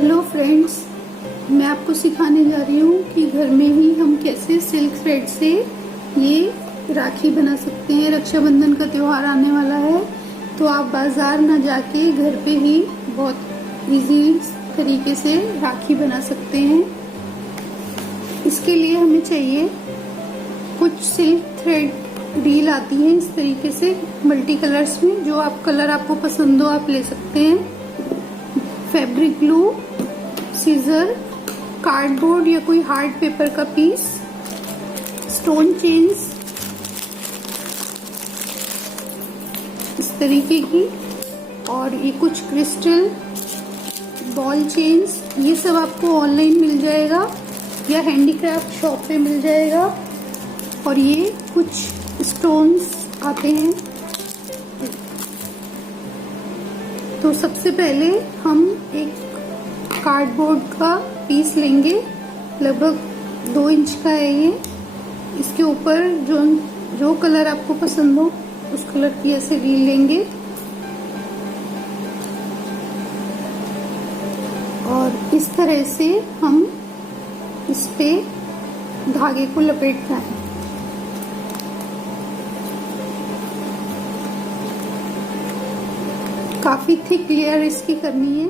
Hello friends, मैं आपको सिखाने जा रही हूँ कि घर में ही हम कैसे सिल्क थ्रेड से ये राखी बना सकते हैं। रक्षाबंधन का त्योहार आने वाला है, तो आप बाजार ना जाके घर पे ही बहुत इजी तरीके से राखी बना सकते हैं। इसके लिए हमें चाहिए कुछ सिल्क थ्रेड रील आती है इस तरीके से मल्टी कलर्स में। जो आप कलर आपको पसंद हो आप ले सकते हैं। फैब्रिक ग्लू, सीजर, कार्डबोर्ड या कोई हार्ड पेपर का पीस, स्टोन चेन्स इस तरीके की, और ये कुछ क्रिस्टल बॉल चेन्स। ये सब आपको ऑनलाइन मिल जाएगा या हैंडीक्राफ्ट शॉप पे मिल जाएगा। और ये कुछ स्टोन्स आते हैं। तो सबसे पहले हम एक कार्डबोर्ड का पीस लेंगे, लगभग 2 इंच का है ये। इसके ऊपर जो कलर आपको पसंद हो उस कलर की ऐसे रील लेंगे और इस तरह से हम इस पे धागे को लपेटना है। काफी थिक लेयर इसकी करनी है।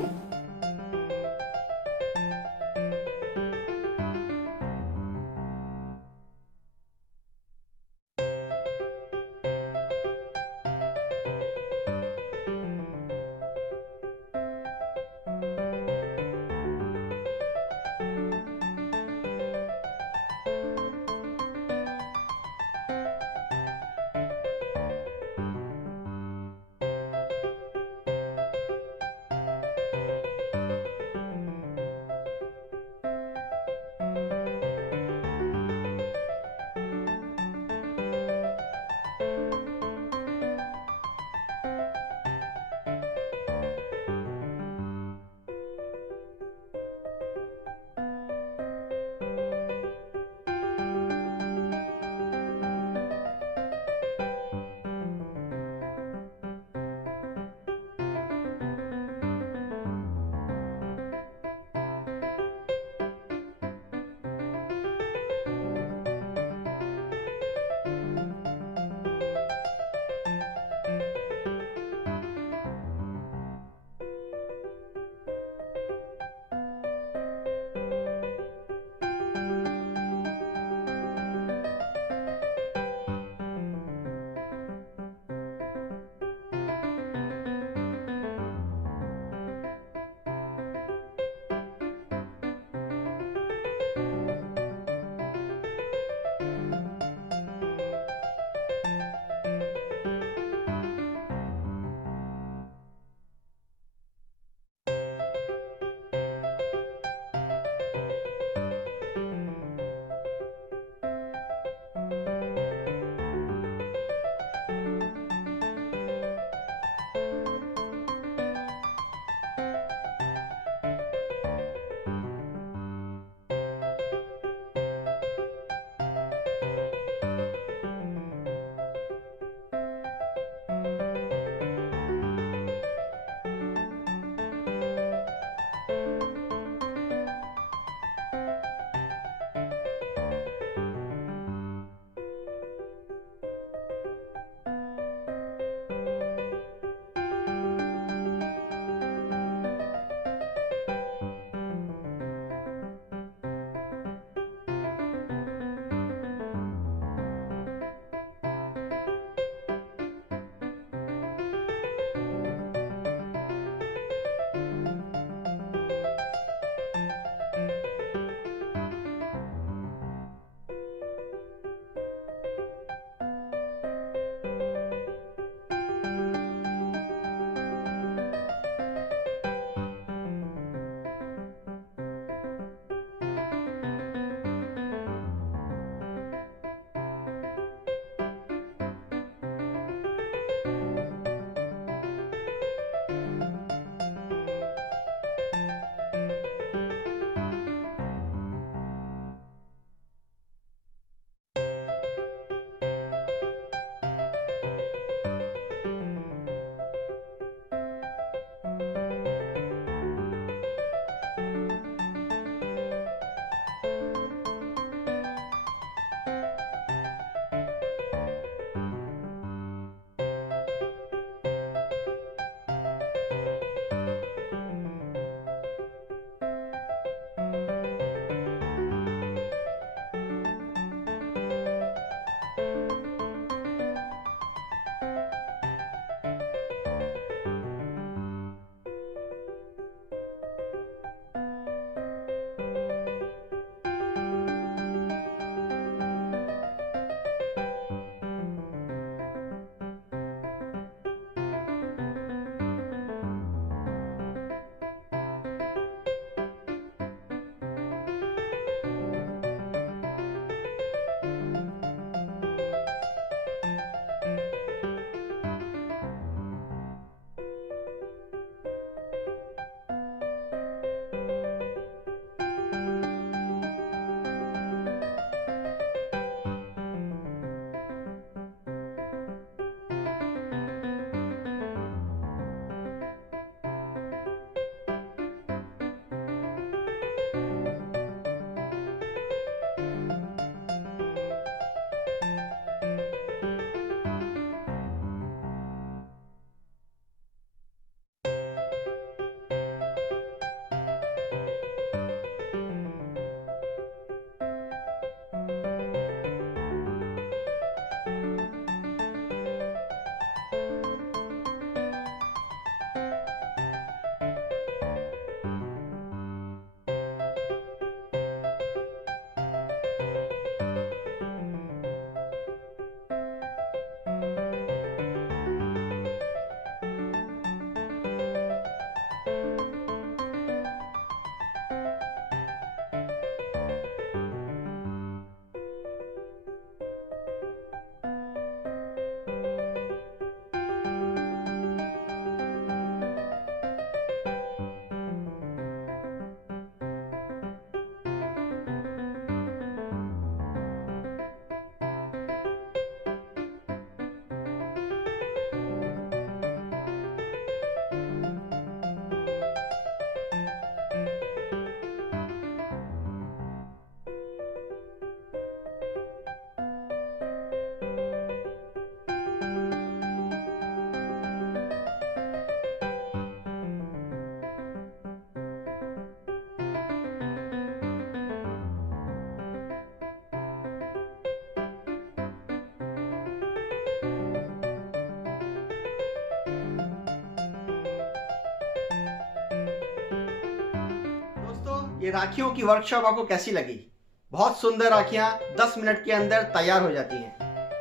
ये राखियों की वर्कशॉप आपको कैसी लगी? बहुत सुंदर राखियाँ 10 मिनट के अंदर तैयार हो जाती हैं।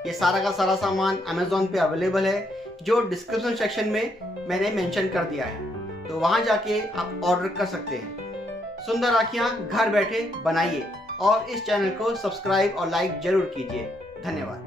ये सारा का सारा सामान अमेज़ॉन पे अवेलेबल है, जो डिस्क्रिप्शन सेक्शन में मैंने मेंशन कर दिया है, तो वहाँ जाके आप ऑर्डर कर सकते हैं। सुंदर राखियाँ घर बैठे बनाइए और इस चैनल को सब्सक्राइब और लाइक जरूर कीजिए। धन्यवाद।